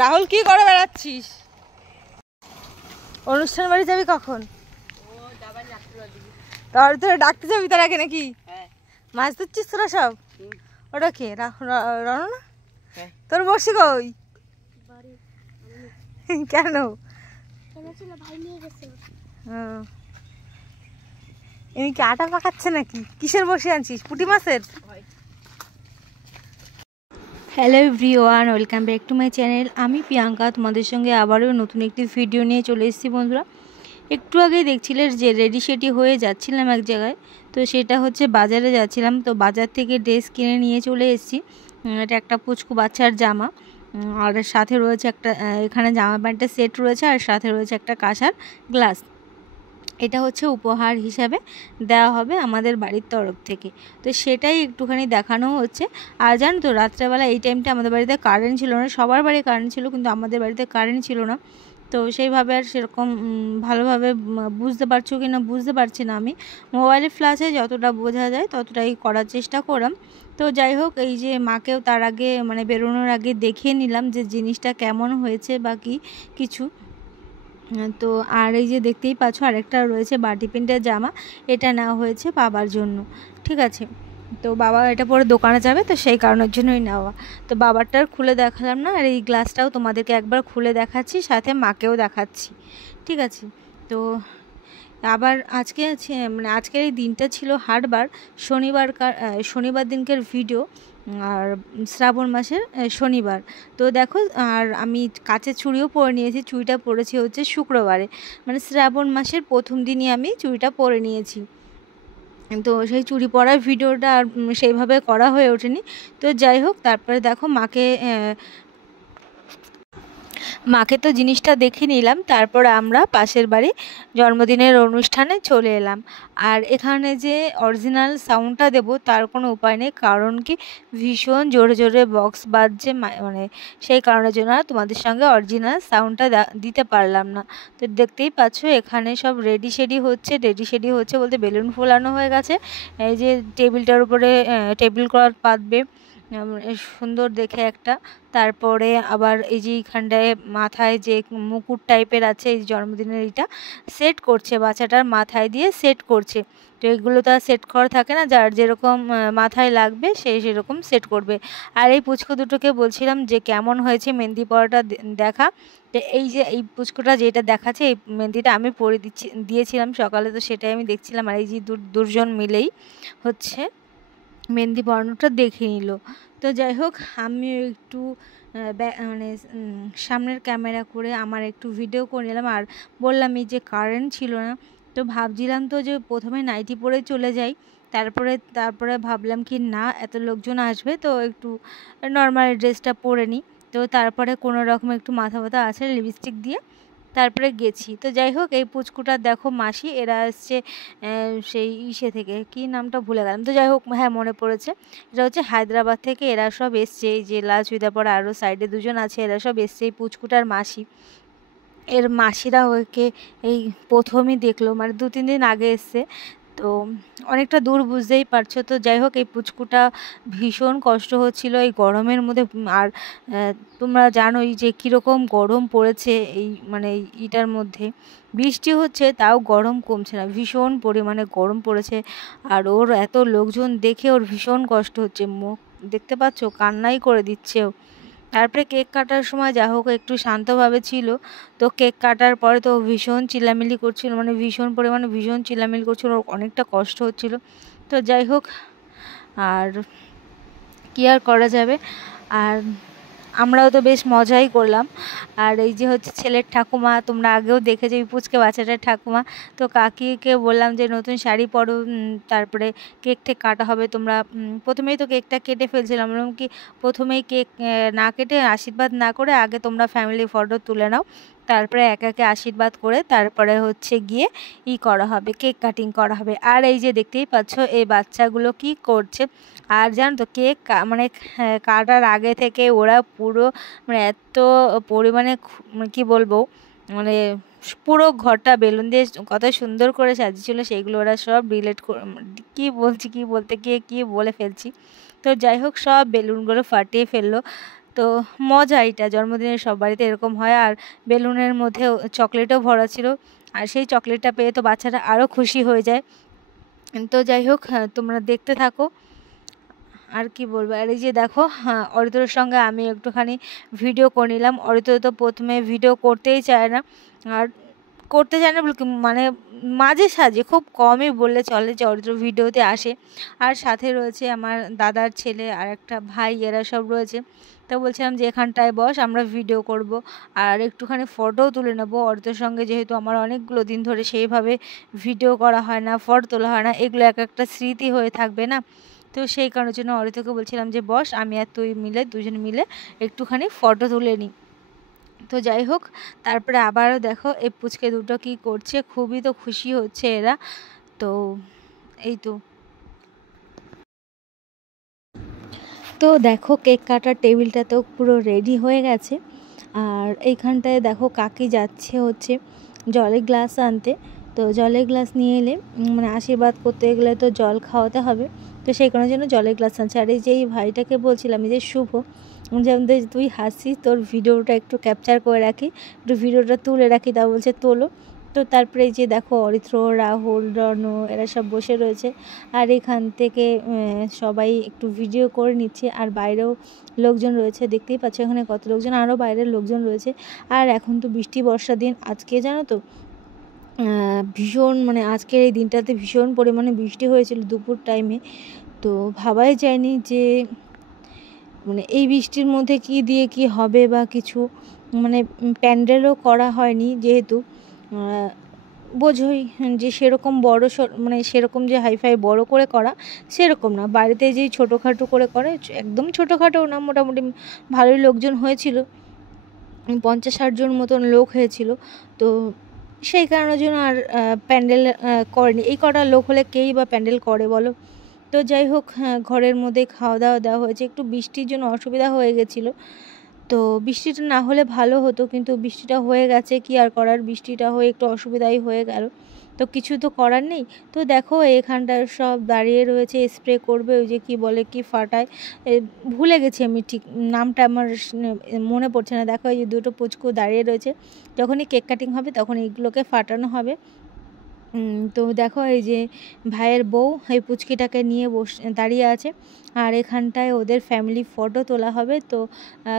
রাহুল কি করে বেড়াচ্ছিস? অনুষ্ঠান বাড়ি যাবি কখন? তাহলে তোরা ডাকতে যাবি তার আগে নাকি? মাছ ধরছিস তোরা সব? ওটা কে? রণ না? তোর বসি কই? কেন? এমনি কি আটা পাকাচ্ছে নাকি? কিসের বসে আনছিস? পুঁটি মাছের? Hello everyone, welcome back to my channel. আমি প্রিয়াঙ্কা, তোমাদের সঙ্গে আবারও নতুন একটি ভিডিও নিয়ে চলে এসেছি বন্ধুরা। একটু আগেই দেখছিলে যে রেডি সেডি হয়ে যাচ্ছিলাম এক জায়গায়, তো সেটা হচ্ছে বাজারে যাচ্ছিলাম। তো বাজার থেকে ড্রেস কিনে নিয়ে চলে এসেছি। এটা একটা পুচকু বাচ্চার জামা, আর সাথে রয়েছে একটা এখানে জামা প্যান্টের সেট রয়েছে, আর সাথে রয়েছে একটা কাঁসার গ্লাস। এটা হচ্ছে উপহার হিসাবে দেওয়া হবে আমাদের বাড়ির তরফ থেকে, তো সেটাই একটুখানি দেখানো হচ্ছে। আর জানো তো, রাত্রেবেলা এই টাইমটা আমাদের বাড়িতে কারেন্ট ছিল না। সবার বাড়ি কারেন্ট ছিল, কিন্তু আমাদের বাড়িতে কারেন্ট ছিল না। তো সেইভাবে আর সেরকম ভালোভাবে বুঝতে পারছো কি না বুঝতে পারছি না। আমি মোবাইলের ফ্ল্যাশে যতটা বোঝা যায় ততটাই করার চেষ্টা করলাম। তো যাই হোক, এই যে মাকেও তার আগে মানে বেরোনোর আগে দেখিয়ে নিলাম যে জিনিসটা কেমন হয়েছে বা কিছু। তো আর এই যে দেখতেই পাচ্ছ, আরেকটা রয়েছে বাটি প্রিন্টের জামা, এটা নেওয়া হয়েছে বাবার জন্য। ঠিক আছে, তো বাবা এটা পরে দোকানে যাবে, তো সেই কারণের জন্যই নেওয়া। তো বাবারটার খুলে দেখালাম না, আর এই গ্লাসটাও তোমাদেরকে একবার খুলে দেখাচ্ছি, সাথে মাকেও দেখাচ্ছি। ঠিক আছে, তো আবার আজকে মানে আজকের এই দিনটা ছিল হাটবার, শনিবার দিনকের ভিডিও, আর শ্রাবণ মাসের শনিবার। তো দেখো, আর আমি কাচের চুড়িও পরে নিয়েছি। চুড়িটা পরেছি হচ্ছে শুক্রবারে, মানে শ্রাবণ মাসের প্রথম দিনই আমি চুড়িটা পরে নিয়েছি। তো সেই চুড়ি পরার ভিডিওটা আর সেইভাবে করা হয়ে ওঠেনি। তো যাই হোক, তারপরে দেখো মাকে তো জিনিসটা দেখে নিলাম। তারপর আমরা পাশের বাড়ি জন্মদিনের অনুষ্ঠানে চলে এলাম। আর এখানে যে অরিজিনাল সাউন্ডটা দেব তার কোনো উপায় নেই, কারণ কি ভীষণ জোরে জোরে বক্স বাজছে, মানে সেই কারণের জন্য আর তোমাদের সঙ্গে অরিজিনাল সাউন্ডটা দিতে পারলাম না। তো দেখতেই পাচ্ছ এখানে সব রেডি সেডি হচ্ছে বলতে বেলুন ফোলানো হয়ে গেছে। এই যে টেবিলটার উপরে টেবিল ক্লথ পাতবে সুন্দর দেখে একটা। তারপরে আবার এই যে এইখানটায় মাথায় যে মুকুট টাইপের আছে, এই জন্মদিনের এইটা সেট করছে, বাচ্চাটার মাথায় দিয়ে সেট করছে। তো এগুলো তো আর সেট করা থাকে না, যার যেরকম মাথায় লাগবে সে সেরকম সেট করবে। আর এই পুচকু দুটোকে বলছিলাম যে কেমন হয়েছে মেহেন্দি পরাটা দেখা। তো এই যে এই পুচকুটা যেটা দেখাচ্ছে, এই মেহেন্দিটা আমি পরে দিয়েছিলাম সকালে, তো সেটাই আমি দেখছিলাম। আর এই যে দুজন মিলেই হচ্ছে মেহেন্দি পরানোটা দেখে নিল। তো যাই হোক, আমি একটু মানে সামনের ক্যামেরা করে আমার একটু ভিডিও করে নিলাম। আর বললাম এই যে কারেন্ট ছিল না, তো ভাবছিলাম তো যে প্রথমে নাইটি পরে চলে যাই, তারপরে ভাবলাম কি না, এত লোকজন আসবে তো একটু নর্মাল ড্রেসটা পরে নিই। তো তারপরে কোনো রকম একটু মাথা ব্যথা আছে লিপস্টিক দিয়ে তারপরে গেছি। তো যাই হোক, এই পুচকুটা দেখো মাসি, এরা এসছে সেই ইসে থেকে, কি নামটা ভুলে গেলাম। তো যাই হোক, হ্যাঁ মনে পড়েছে, এটা হচ্ছে হায়দ্রাবাদ থেকে এরা সব এসছে। এই যে লাল চুড়িদার পরে আরও সাইডে দুজন আছে, এরা সব এসছে। এই পুচকুটার মাসি, এর মাসিরা ওকে এই প্রথমই দেখলো, মানে 2-3 দিন আগে এসছে, তো অনেকটা দূর বুঝতেই পারছো। তো যাই হোক, এই পুচকুটা ভীষণ কষ্ট হচ্ছিল এই গরমের মধ্যে। আর তোমরা জানোই যে কীরকম গরম পড়েছে এই মানে ইটার মধ্যে, বৃষ্টি হচ্ছে তাও গরম কমছে না, ভীষণ পরিমাণে গরম পড়েছে। আর ওর এত লোকজন দেখে ওর ভীষণ কষ্ট হচ্ছে, মুখ দেখতে পাচ্ছ কান্নাই করে দিচ্ছে ও। তারপরে কেক কাটার সময় যা হোক একটু শান্তভাবে ছিল। তো কেক কাটার পরে তো ভীষণ চিল্লামিল্লি করছিল, মানে ভীষণ চিল্লামিল্লি করছিল, অনেকটা কষ্ট হচ্ছিল। তো যাই হোক, আর কি আর করা যাবে। আর আমরাও তো বেশ মজাই করলাম। আর এই যে হচ্ছে ছেলের ঠাকুমা, তোমরা আগেও দেখেছো এই পুচকে বাচ্চাটার ঠাকুমা। তো কাকিকে বললাম যে নতুন শাড়ি পরো, তারপরে কেক টেক কাটা হবে। তোমরা প্রথমেই তো কেকটা কেটে ফেলছিলাম, বললাম কি প্রথমেই কেক না কেটে আশীর্বাদ না করে আগে তোমরা ফ্যামিলি ফটো তুলে নাও, তারপরে একে একে আশীর্বাদ করে তারপরে হচ্ছে গিয়ে করা হবে, কেক কাটিং করা হবে। আর এই যে দেখতেই পাচ্ছ এই বাচ্চাগুলো কি করছে। আর জানো তো কেক মানে কাটার আগে থেকে ওরা পুরো মানে এত পরিমাণে কি বলবো মানে পুরো ঘরটা বেলুন দিয়ে কত সুন্দর করে সাজিয়েছিল, সেইগুলো ওরা সব কি বলতে গিয়ে কি বলে ফেলছি। তো যাই হোক সব বেলুনগুলো ফাটিয়ে ফেললো। তো মজা, এটা জন্মদিনের সব বাড়িতে এরকম হয়। আর বেলুনের মধ্যে চকলেটও ভরা ছিল, আর সেই চকলেটটা পেয়ে তো বাচ্চারা আরও খুশি হয়ে যায়। তো যাই হোক তোমরা দেখতে থাকো। আর কি বলবো, আর এই যে দেখো অরিত্রর সঙ্গে আমি একটুখানি ভিডিও করে নিলাম। অরিত্র তো প্রথমে ভিডিও করতেই চায় না, আর করতে চায় না বলতে মানে মাঝে সাঝে খুব কমই বললে চলে যে অরিত্র ভিডিওতে আসে। আর সাথে রয়েছে আমার দাদার ছেলে আর একটা ভাই, এরা সব রয়েছে। তো বলছিলাম যে এখানটায় বস, আমরা ভিডিও করব আর একটুখানি ফটোও তুলে নেবো অরিত্রর সঙ্গে, যেহেতু আমার অনেকগুলো দিন ধরে সেইভাবে ভিডিও করা হয় না, ফটো তোলা হয় না, এগুলো এক একটা স্মৃতি হয়ে থাকবে না। তো সেই কারণের জন্য অরিত্রকে বলছিলাম যে বস, আমি আর তুই মিলে দুজন মিলে একটুখানি ফটো তুলে নিই। তো যাই হোক তারপরে আবারও দেখো এই পুচকে দুটো কি করছে, খুবই তো খুশি হচ্ছে এরা। তো এই তো দেখো কেক কাটার টেবিলটা তো পুরো রেডি হয়ে গেছে। আর এইখানটায় দেখো কাকি যাচ্ছে হচ্ছে জলের গ্লাস আনতে। তো জলের গ্লাস নিয়ে এলে মানে আশীর্বাদ করতে গেলে তো জল খাওয়াতে হবে, তো সেই কারণের জন্য জলের গ্লাস আনছে। আর এই যে এই ভাইটাকে বলছিলাম যে শুভ, যেমন তুই হাসিস, তোর ভিডিওটা একটু ক্যাপচার করে রাখি, একটু ভিডিওটা তুলে রাখি, তা বলছে তোলো। তো তারপরে এই যে দেখো অরিত্র, রাহুল, রনু এরা সব বসে রয়েছে। আর এখান থেকে সবাই একটু ভিডিও করে নিচ্ছে। আর বাইরেও লোকজন রয়েছে, দেখতেই পাচ্ছ এখানে কত লোকজন, আরও বাইরের লোকজন রয়েছে। আর এখন তো বৃষ্টি বর্ষা দিন, আজকে জানো তো ভীষণ মানে আজকের এই দিনটাতে ভীষণ পরিমাণে বৃষ্টি হয়েছিল দুপুর টাইমে। তো ভাবাই যায়নি যে মানে এই বৃষ্টির মধ্যে কি দিয়ে কি হবে বা কিছু, মানে প্যান্ডেলও করা হয়নি যেহেতু বোঝোই যে সেরকম বড় মানে সেরকম যে হাইফাই বড় করে করা সেরকম না, বাড়িতে যেই ছোটোখাটো করে একদম ছোটোখাটো না, মোটামুটি ভালোই লোকজন হয়েছিল, 50-60 জন মতন লোক হয়েছিল। তো সেই কারণের জন্য আর প্যান্ডেল করেনি। এই কটা লোক হলে কেই বা প্যান্ডেল করে বলো। তো যাই হোক ঘরের মধ্যে খাওয়া দাওয়া দেওয়া হয়েছে। একটু বৃষ্টির জন্য অসুবিধা হয়ে গেছিলো, তো বৃষ্টিটা না হলে ভালো হতো, কিন্তু বৃষ্টিটা হয়ে গেছে, কি আর করার, বৃষ্টিটা হয়ে একটু অসুবিধাই হয়ে গেল, তো কিছু তো করার নেই। তো দেখো এখানটার সব দাঁড়িয়ে রয়েছে, স্প্রে করবে, ওই যে কি বলে কি ফাটায়, ভুলে গেছি আমি ঠিক নামটা, আমার মনে পড়ছে না। দেখো এই যে দুটো পুচকু দাঁড়িয়ে রয়েছে, যখনই কেক কাটিং হবে তখন এইগুলোকে ফাটানো হবে। তো দেখো এই যে ভাইয়ের বউ এই পুচকিটাকে নিয়ে দাঁড়িয়ে আছে। আর এখানটায় ওদের ফ্যামিলি ফটো তোলা হবে। তো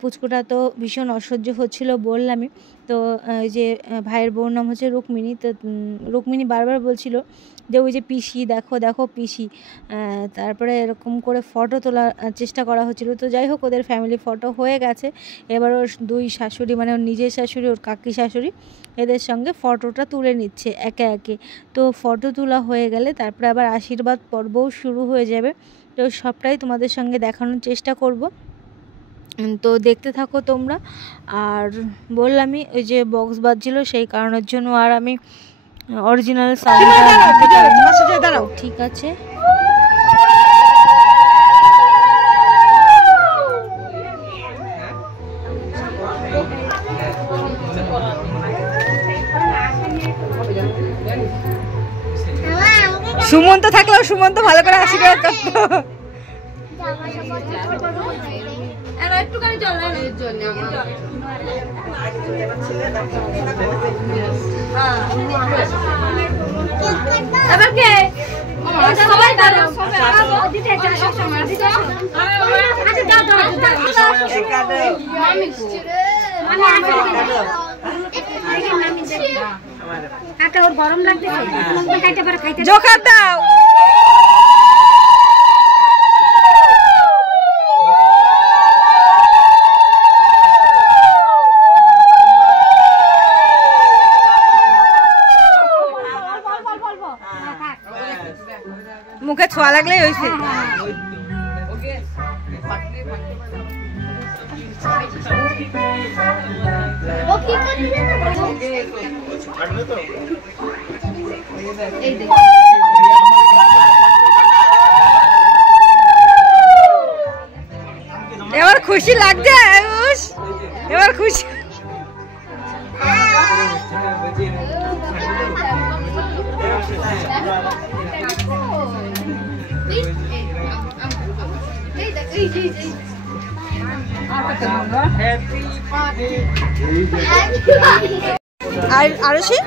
পুচকুটা তো ভীষণ অসহ্য হচ্ছিল বললামই। তো ওই যে ভাইয়ের বউর নাম হচ্ছে রুক্মিণী। তো রুক্মিণী বারবার বলছিল যে ওই যে পিসি, দেখো দেখো পিসি, তারপরে এরকম করে ফটো তোলার চেষ্টা করা হচ্ছিল। তো যাই হোক ওদের ফ্যামিলি ফটো হয়ে গেছে। এবার ওর দুই শাশুড়ি, মানে ওর নিজের শাশুড়ি, ওর কাকি শাশুড়ি, এদের সঙ্গে ফটোটা তুলে নিচ্ছে একে একে। তো ফটো তোলা হয়ে গেলে তারপরে আবার আশীর্বাদ পর্বও শুরু হয়ে যাবে। তো সবটাই তোমাদের সঙ্গে দেখানোর চেষ্টা করব, তো দেখতে থাকো তোমরা। আর বললামই ওই যে বক্স বাজছিল, সেই কারণের জন্য আর আমি অরিজিনাল সাউন্ডটা দাঁড়াও, ঠিক আছে। সুমন্ত থাকলেও সুমন্ত ভালো করে আশীর্বাদ করতো। গরম লাগছে, জোকার দাও। মুখে ছোঁয়া লাগলেই হয়েছে। এবার খুশি লাগছে, এবার খুশি। আর আরশি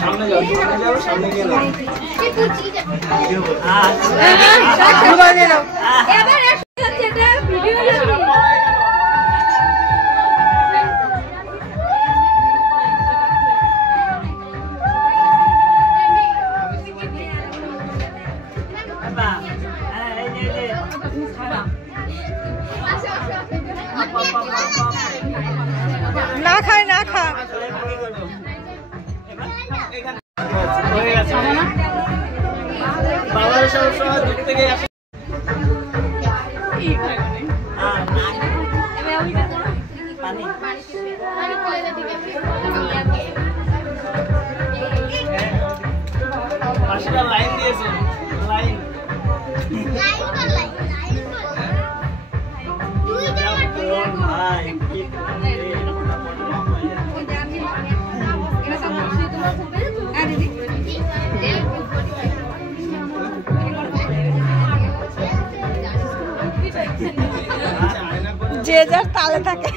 সামনে যাও, সামনে গিয়ে না খায় না খা বাবার সব দূর থেকে আসে। লাইন দিয়েছে, লাইন যে যার তালে থাকে।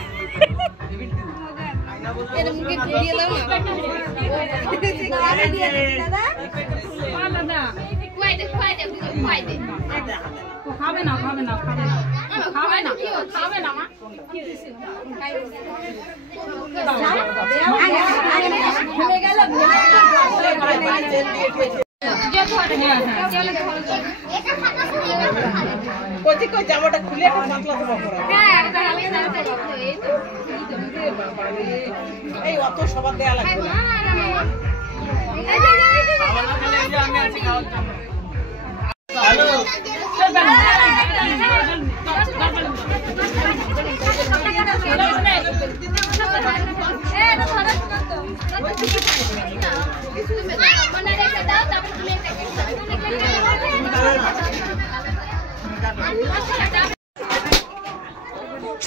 জামাটা খুলে এই অত সবার দেয়া লাগবে।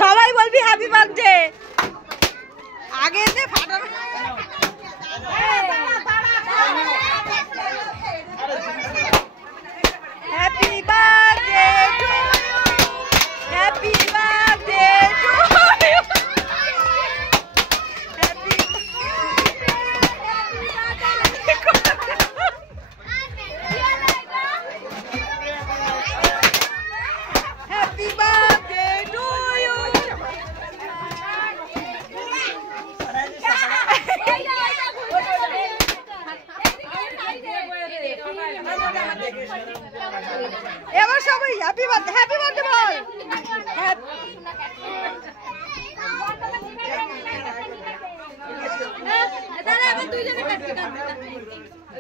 সবাই বলবি হ্যাপি বার্থডে আগে যে ফাটানো। Happy birthday to you, happy birthday to you, happy birthday to you. এবার সবাই হ্যাপি বার্থডে, হ্যাপি বার্থডে বল।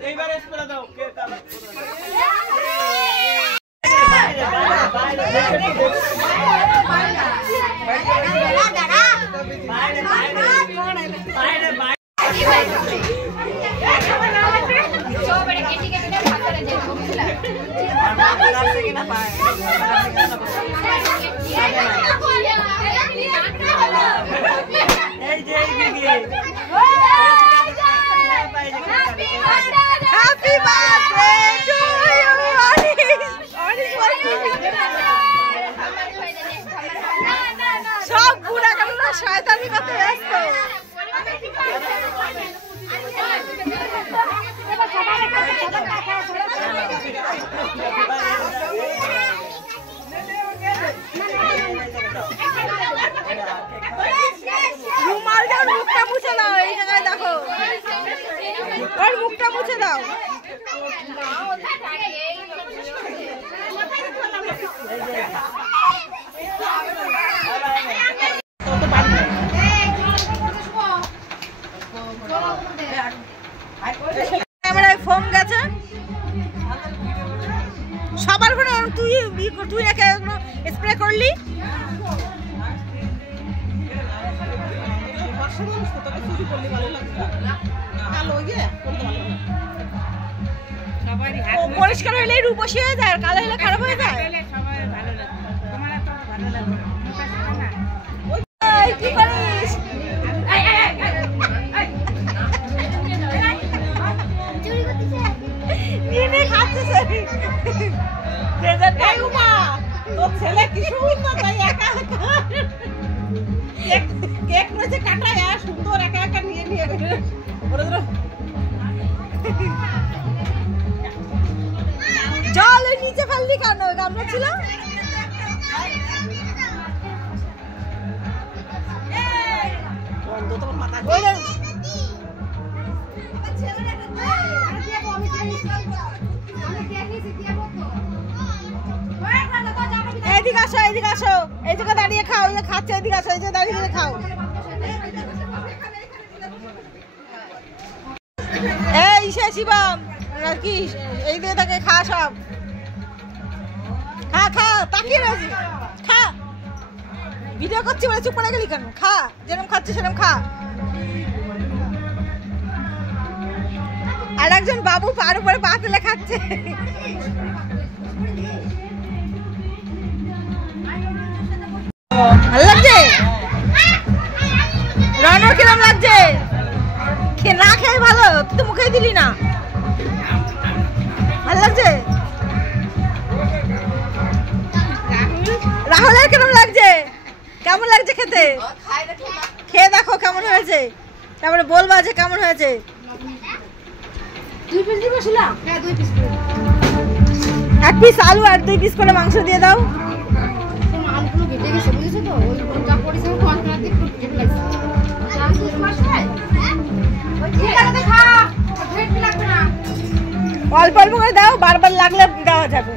এইবার স্প্রে দাও, কে কালা বাইরে বাইরে হ্যাপি বার্থডে টু ইউ সব বুড়া কালরা শয়তানি করতে ব্যস্ত। রুমাল দাও, মুখটা মুছে দাও, এই জায়গায় দেখো ওর মুখটা মুছে দাও। ক্যামেরায় ফোন গেছে সবার ঘরে, তুই একে স্প্রে করলি। পরিষ্কার হইলে রূপসী হয়ে যায়, আর কালো হলে খারাপ হয়ে যায়। কি করিস? ছেলে কি সুন্দর একা কেক রয়েছে কাটায় সুন্দর একা একা নিয়ে নিয়ে জল ওই নিচে ফেললি কেন? গামলা ছিল। এদিকে আসো, এদিকে আসো, এই জায়গা দাঁড়িয়ে খাও, এই যে খাচ্ছে, এদিকে আসো, এই যে দাঁড়িয়ে খাও। এই শিবম কি এই দিয়ে তাকে খা, সব খা খা, তাকিয়ে রয়েছি, খা। ভিডিও করছি বলে চুপ করে গেলি কেন? খা, যেরকম খাচ্ছি সেরকম খা। আর একজন বাবু পার উপরে পা তুলে খাচ্ছে। ভালো লাগছে? রান্নার কিরম লাগছে? না খেয়ে ভালো, তুই তো মুখে দিলি না। ভালো লাগছে? রাহুলের কিরম লাগছে? কেমন লাগছে খেতে? খেয়ে দেখো কেমন হয়েছে, তারপরে বলবা যে কেমন হয়েছে। 2 পিস দিবছিলাম? হ্যাঁ 2 পিস। 1 পিস আলু আর 2 পিস করে মাংস দিয়ে দাও। আলুগুলো বেটে গেছে বুঝেছো তো, ওই কোনটা পড়েছে কোনটা দিয়ে কেটে লাগছে। আমি তো তোমার সাথে ওই ঠিক আছে খা, ভেট লাগবে না। অল্প অল্প করে দাও, বারবার লাগলে দেওয়া যাবে।